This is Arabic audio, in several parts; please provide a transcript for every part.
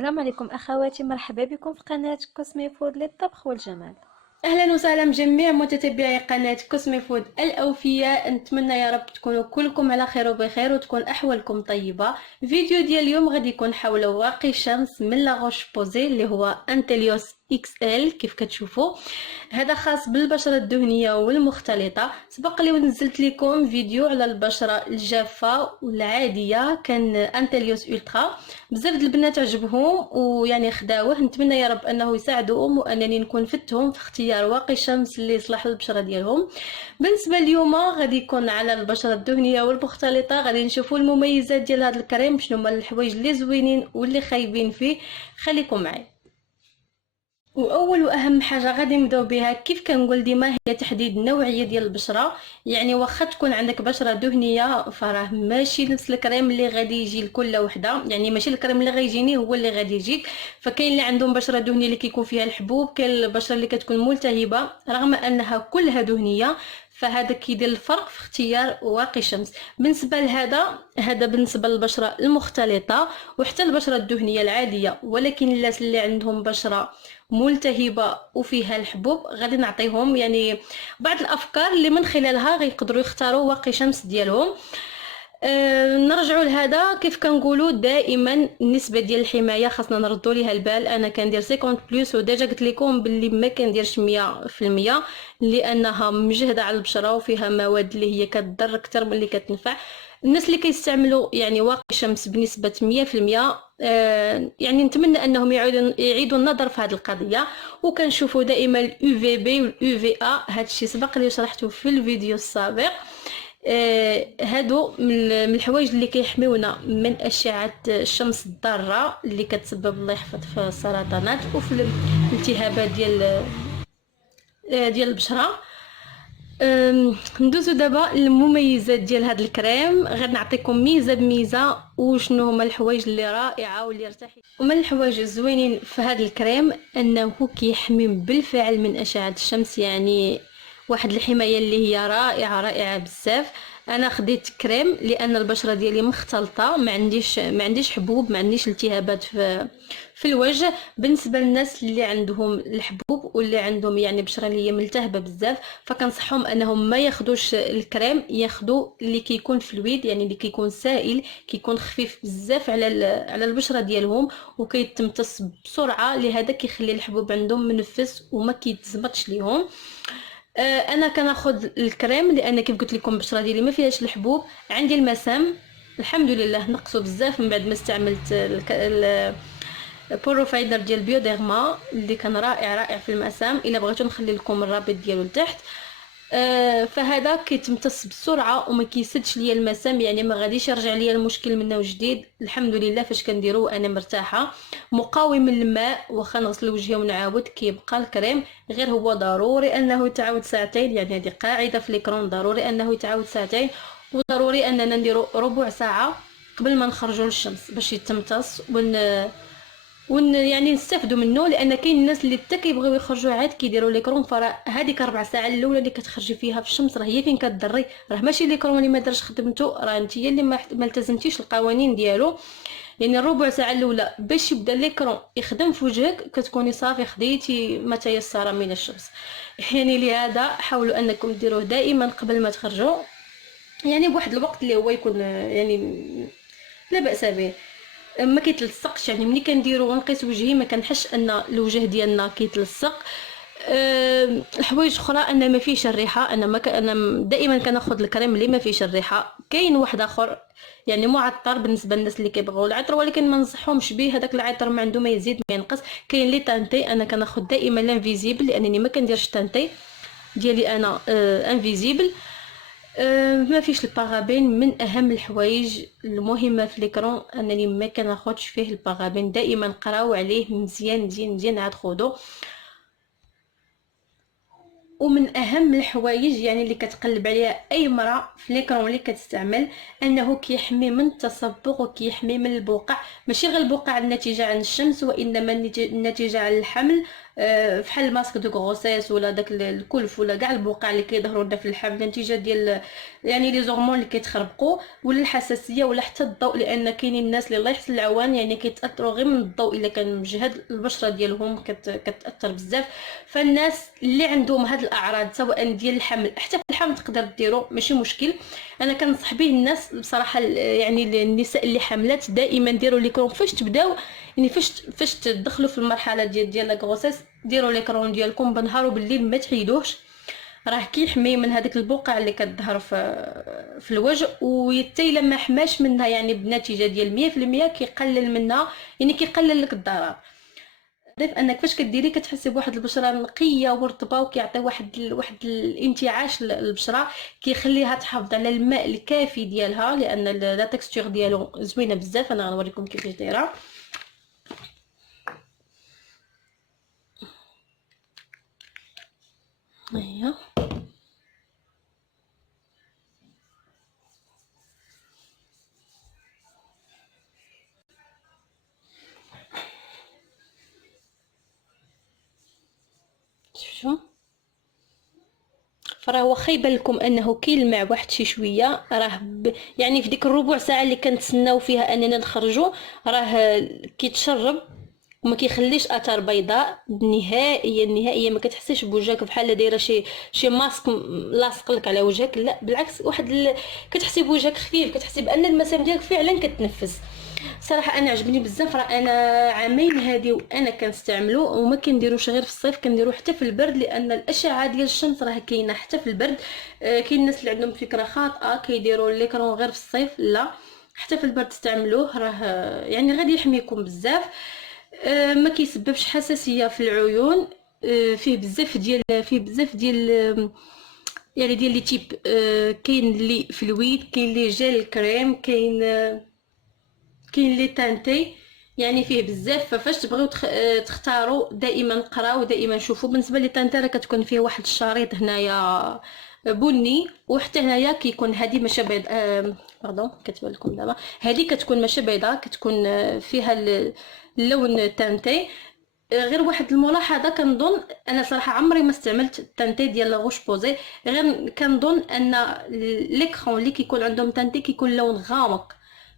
السلام عليكم أخواتي، مرحبا بكم في قناة كوسمي فود للطبخ والجمال. اهلا وسهلا جميع متتبعي قناه كوسمي فود الاوفياء. نتمنى يا رب تكونوا كلكم على خير وبخير وتكون احوالكم طيبه. الفيديو ديال اليوم غادي يكون حول واقي الشمس من لا روش بوزي اللي هو انتليوس اكس ال. كيف كتشوفوا هذا خاص بالبشره الدهنيه والمختلطه. سبق لي ونزلت لكم فيديو على البشره الجافه والعاديه، كان انتليوس الترا. بزاف د البنات عجبهم ويعني خداوه. نتمنى يا رب انه يساعدهم وانني نكون فتهم في اختيار واقي الشمس اللي يصلح للبشره ديالهم. بالنسبه اليوم غادي يكون على البشره الدهنيه والمختلطه، غادي نشوفوا المميزات ديال هذا الكريم، شنو هما الحوايج اللي زوينين واللي خايبين فيه. خليكم معي. واول واهم حاجه غادي نبداو بها كيف كنقول ديما هي تحديد النوعيه ديال البشره. يعني واخا تكون عندك بشره دهنيه فراه ماشي نفس الكريم اللي غادي يجي لكل وحده، يعني ماشي الكريم اللي غيجيني هو اللي غادي يجيك. فكاين اللي عندهم بشره دهنيه اللي كيكون فيها الحبوب، كاين البشره اللي كتكون ملتهبه رغم انها كلها دهنيه. فهذا كيدير الفرق في اختيار واقي الشمس. بالنسبه هذا بالنسبه للبشره المختلطه وحتى البشره الدهنيه العاديه، ولكن الناس اللي عندهم بشره ملتهبه وفيها الحبوب غادي نعطيهم يعني بعض الافكار اللي من خلالها غيقدروا يختاروا واقي شمس ديالهم. نرجعوا لهذا. كيف كنقولوا دائما النسبه ديال الحمايه خاصنا نردوا ليها البال. انا كندير 50 بلس وديجا قلت لكم باللي ما كنديرش 100% لانها مجهده على البشره وفيها مواد اللي هي كتضر اكثر من اللي كتنفع. الناس اللي كيستعملوا يعني واقي شمس بنسبه 100%، يعني نتمنى انهم يعيدوا النظر في هذه القضيه. وكنشوفوا دائما اليو في بي واليو في ا، هذا الشيء سبق لي شرحته في الفيديو السابق. هادو من الحوايج اللي كيحميونا من اشعه الشمس الضاره اللي كتسبب الله يحفظ في السرطانات وفي الالتهابات ديال البشره. ندوزو دابا المميزات ديال هذا الكريم. غادي نعطيكم ميزه بميزه وشنو هما الحوايج اللي رائعه واللي ارتاحي. ومن الحوايج الزوينين في هذا الكريم انه كيحمي بالفعل من اشعه الشمس، يعني واحد الحمايه اللي هي رائعه رائعه بزاف. انا خديت كريم لان البشره ديالي مختلطه، ما عنديش حبوب، ما عنديش التهابات في الوجه. بالنسبه للناس اللي عندهم الحبوب واللي عندهم يعني بشره اللي هي ملتهبه بزاف، فكنصحهم انهم ما ياخذوش الكريم، ياخذوا اللي كيكون فلويد، يعني اللي كيكون سائل، كيكون خفيف بزاف على البشره ديالهم وكيتمتص بسرعه. لهذا كيخلي الحبوب عندهم منفس وما كيتزمطش ليهم. انا كناخذ الكريم لان كيف قلت لكم البشره ديالي ما فيهاش الحبوب. عندي المسام الحمد لله نقصوا بزاف من بعد ما استعملت البروفايدر ديال بيوديرما اللي كان رائع رائع في المسام. الا بغيتو نخلي لكم الرابط ديالو لتحت. فهذا كيتمتص بسرعه وما كيسدش ليا المسام، يعني ما غاديش يرجع ليا المشكل منه وجديد. الحمد لله فاش كنديرو انا مرتاحه. مقاوم للماء، واخا نغسل وجهي ونعاود كيبقى الكريم. غير هو ضروري انه يتعاود ساعتين، يعني هذه قاعده في ليكرون، ضروري انه يتعاود ساعتين. وضروري اننا نديرو ربع ساعه قبل ما نخرجوا للشمس باش يتمتص يعني نستافدوا منه. لان كاين الناس اللي حتى كيبغيو يخرجوا عاد كيديروا ليكرون، فراه هذيك 4 ساعات الاولى اللي كتخرجي فيها في الشمس راه هي فين كتضري. راه ماشي ليكرون اللي ما دارش خدمته، راه انت هي اللي ما التزمتيش القوانين ديالو. يعني الربع ساعه الاولى باش يبدا ليكرون يخدم في وجهك كتكوني صافي خديتي ما تيسر من الشمس. يعني لهذا حاولوا انكم ديروه دائما قبل ما تخرجوا، يعني بواحد الوقت اللي هو يكون يعني لا باس به، ما كيتلصقش. يعني ملي كنديرو ونقيس وجهي ما كنحش ان الوجه ديالنا كيتلصق. الحوايج اخرى ان ما فيش الريحه. انا ما ك... انا دائما كناخذ الكريم اللي ما فيش الريحه. كاين واحد اخر يعني معطر بالنسبه للناس اللي كيبغيو العطر، ولكن ما ننصحهمش به. هذاك العطر ما عنده ما يزيد ما ينقص. كاين لي تانتي، انا كناخذ دائما لانفيزيبل لانني ما كنديرش تانتي ديالي انا انفيزيبل. ما فيش البارابين. من اهم الحوايج المهمه في ليكرون انني ما كناخذش فيه البارابين. دائما قراو عليه مزيان مزيان مزيان عاد خذوه. ومن اهم الحوايج يعني اللي كتقلب عليها اي مرأة في ليكرون اللي كتستعمل انه كيحمي من التصبغ وكيحمي من البقع. ماشي غير البقع الناتجه عن الشمس، وانما الناتجه عن الحمل فحال الماسك دو غروسيس ولا داك الكلف ولا كاع البقع اللي كيظهروا لنا في الحمل نتيجه ديال يعني لي زورمون اللي كيتخربقوا، ولا الحساسيه ولا حتى الضوء، لان كاينين الناس اللي الله يحسن العوان يعني كيتاثروا غير من الضوء الا كان مجهد، البشره ديالهم كتاثر بزاف. فالناس اللي عندهم هاد الاعراض سواء ديال الحمل حتى في الحمل تقدر ديرو ماشي مشكل. انا كنصح به الناس بصراحه، يعني النساء اللي حاملات دائما ديروا لي كرون فاش تبداو، يعني فاش تدخلوا في المرحله ديال لا غروسيس، ديروا لي كرون ديالكم بنهار وبالليل ما تحيدوهش، راه كيحمي من هذيك البقع اللي كتظهر في الوجه، وحتى الا ما حماش منها يعني بنتيجه ديال 100% كيقلل منها، يعني كيقلل لك الضرر. ضيف انك فاش كديري كتحسي بواحد البشره نقيه ورطبه، وكيعطي واحد الانتعاش للبشره، كيخليها تحافظ على الماء الكافي ديالها، لان لا تكستور ديالو زوينه بزاف. انا غنوريكم كيفاش دايره. هيا شوفوا، فراه واخا يبان لكم انه كيلمع واحد شي شويه، راه يعني في ديك الربع ساعه اللي كنتسناو فيها اننا نخرجوا راه كيتشرب وما كيخليش اثار بيضاء نهائيا نهائيا. ما كتحسيش بوجهك بحال دايره شي ماسك لاصق لك على وجهك، لا بالعكس، كتحسي بوجهك خفيف، كتحسي بان المسام ديالك فعلا كتنفس. صراحه انا عجبني بزاف، راه انا عامين هادي وانا كنستعملو، وما كنديروش غير في الصيف، كنديرو حتى في البرد، لان الاشعه ديال الشمس راه كاينه حتى في البرد. كاين الناس اللي عندهم فكره خاطئه كيديروا ليكرون غير في الصيف، لا حتى في البرد استعملوه، راه يعني غادي يحميكم بزاف. ما كيسببش حساسيه في العيون. فيه بزاف ديال يعني ديال لي تيب. كاين اللي في الويد، كاين اللي جيل كريم، كاين لي تانتي، يعني فيه بزاف. فاش تبغيو تختاروا دائما قراو، دائما شوفوا. بالنسبه لي تانتي راه كتكون فيه واحد الشريط هنايا بني، وحتى هنايا كيكون هادي ماشي بيض، باردون كتبان لكم دابا، هادي كتكون ماشي بيضاء، كتكون فيها اللون تانتي. غير واحد الملاحظه كنظن، انا صراحه عمري ما استعملت التانتي ديال لاغوش بوزي، غير كنظن ان ليكرون اللي كيكون عندهم تانتي كيكون لون غامق،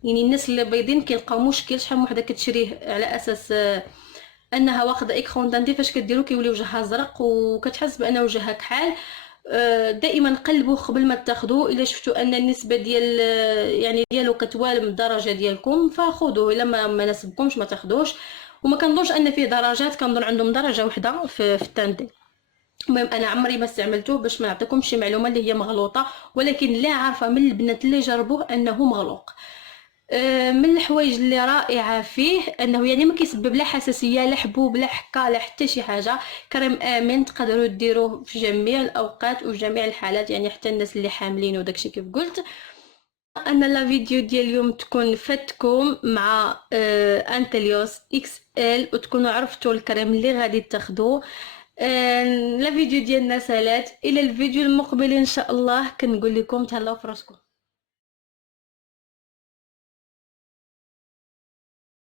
يعني الناس اللي بيضين كيلقاو مشكل. شحال من وحده كتشريه على اساس انها واخده اكرون تانتي، فاش كديرو كيولي وجهها زرق وكتحس بان وجهها كحال. دائما قلبوا قبل ما تاخذوه، الا شفتوا ان النسبه ديال يعني ديالو كتوالم الدرجه ديالكم فخذوه، الا ما ناسبكمش ما تاخذوش. وما كنظنش ان فيه درجات، كنظن عندهم درجه واحده في التانتي. المهم انا عمري ما استعملته باش ما نعطيكمش شي معلومه اللي هي مغلوطه، ولكن اللي عارفه من البنات اللي جربوه انه مغلوق. من الحوايج اللي رائعه فيه انه يعني ما كيسبب لا حساسيه لا حبوب لا حكه لا حتى شي حاجه. كريم امن، تقدروا ديروه في جميع الاوقات وجميع الحالات، يعني حتى الناس اللي حاملين وداكشي كيف قلت. ان لا فيديو ديال اليوم تكون فاتكم مع انتليوس اكس ال، وتكونوا عرفتوا الكريم اللي غادي تاخذوه. لا فيديو ديالنا سالات، الى الفيديو المقبل ان شاء الله كنقول لكم تهلاو في راسكم.